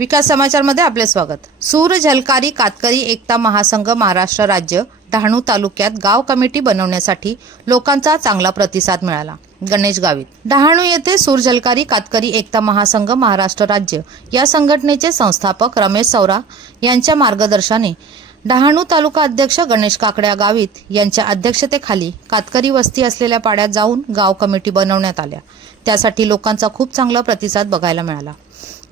विकास समाचारमध्ये आपले स्वागत। सूर झलकारी कातकरी एकता महासंघ महाराष्ट्र राज्य डहाणू तालुक्यात गाव कमिटी बनवण्यासाठी लोकांचा चांगला प्रतिसाद मिळाला। गणेश गावित डहाणू येथे सूर झलकारी कातकरी एकता महासंघ महाराष्ट्र राज्य या संघटनेचे संस्थापक रमेश सौरा यांच्या मार्गदर्शनाने डहाणू तालुका अध्यक्ष गणेश काकड्या गावित यांच्या अध्यक्षतेखाली कातकरी वस्ती असलेल्या पाड्यात जाऊन गाव कमिटी बनवण्यात आल्या। त्यासाठी लोकांचा खूप चांगला प्रतिसाद बघायला मिळाला।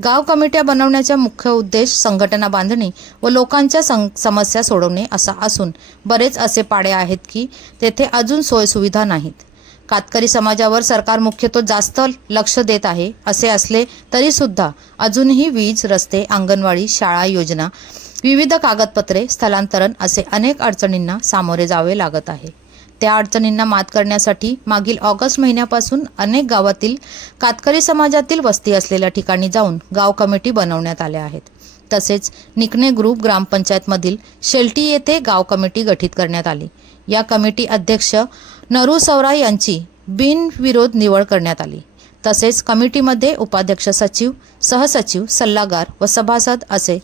गाव कमिट्या बनवण्याचा मुख्य उद्देश संघटना बांधणी व लोकांच्या समस्या सोडवणे असा असून बरेच असे पाडे आहेत की तेथे अजून सोय सुविधा नाहीत। कातकरी समाजावर सरकार मुख्यतः जास्त लक्ष देत आहे। असे असले तरी सुद्धा अजूनही वीज, रस्ते, अंगणवाडी, शाळा योजना, विविध कागदपत्रे, स्थलांतरण असे अनेक अडचणींना सामोरे जावे लागत आहे। त्या अडचणींना मात करण्यासाठी मागील ऑगस्ट महिन्यापासून अनेक गावातील कातकरी समाजातील वस्ती असलेल्या ठिकाणी जाऊन गाव कमिटी बनवण्यात आल्या आहेत। तसेच निकणे ग्रुप ग्रामपंचायतमधील शेलटी येथे गाव कमिटी गठीत करण्यात आली। या कमिटी अध्यक्ष नरू सौरा यांची बिनविरोध निवड करण्यात आली। तसेच कमिटीमध्ये उपाध्यक्ष, सचिव, सहसचिव, सल्लागार व सभासद असे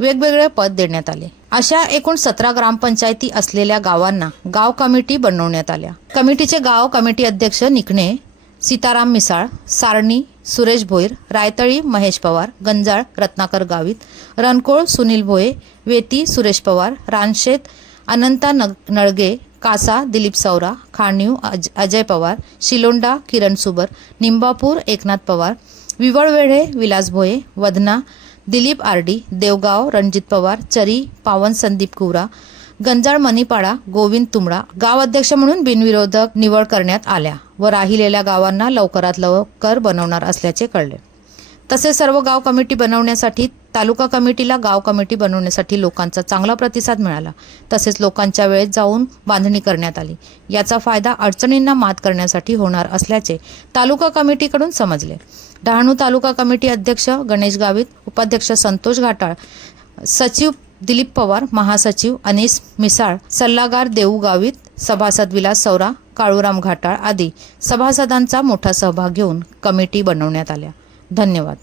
वेगवेगळे पद देण्यात आले। अशा एकूण 17 ग्रामपंचायती असलेल्या गावांना गाव कमिटी बनवण्यात आल्या। कमिटीचे गाव कमिटी अध्यक्ष निकणे सीताराम मिसाळ, सारणी सुरेश भोईर, रायतळी महेश पवार, गंजाळ रत्नाकर गावित, रणकोळ सुनील भोये, वेती सुरेश पवार, रानशेत अनंता नळगे, कासा दिलीप सौरा, खाणीव अजय पवार, शिलोंडा किरण सुबर, निंबापूर एकनाथ पवार, विवळवेढे विलास भोये, वदना दिलीप आरडी, देवगाव रणजित पवार, चरी पावन संदीप कुवरा, गंजाळ मणिपाडा गोविंद तुमडा गाव अध्यक्ष म्हणून बिनविरोधक निवड करण्यात आल्या व राहिलेल्या गावांना लवकरात लवकर बनवणार असल्याचे कळले। तसेच सर्व गाव कमिटी बनवण्यासाठी तालुका कमिटीला गाव कमिटी बनवण्यासाठी लोकांचा चांगला प्रतिसाद मिळाला। तसेच लोकांच्या वेळेत जाऊन बांधणी करण्यात आली। याचा फायदा अडचणींना मात करण्यासाठी होणार असल्याचे तालुका कमिटीकडून समजले। डहाणू तालुका कमिटी अध्यक्ष गणेश गावित, उपाध्यक्ष संतोष घाटाळ, सचिव दिलीप पवार, महासचिव अनिस मिसाळ, सल्लागार देऊ गावित, सभासद विलास सौरा, काळूराम घाटाळ आदी सभासदांचा मोठा सहभाग घेऊन कमिटी बनवण्यात आल्या। धन्यवाद।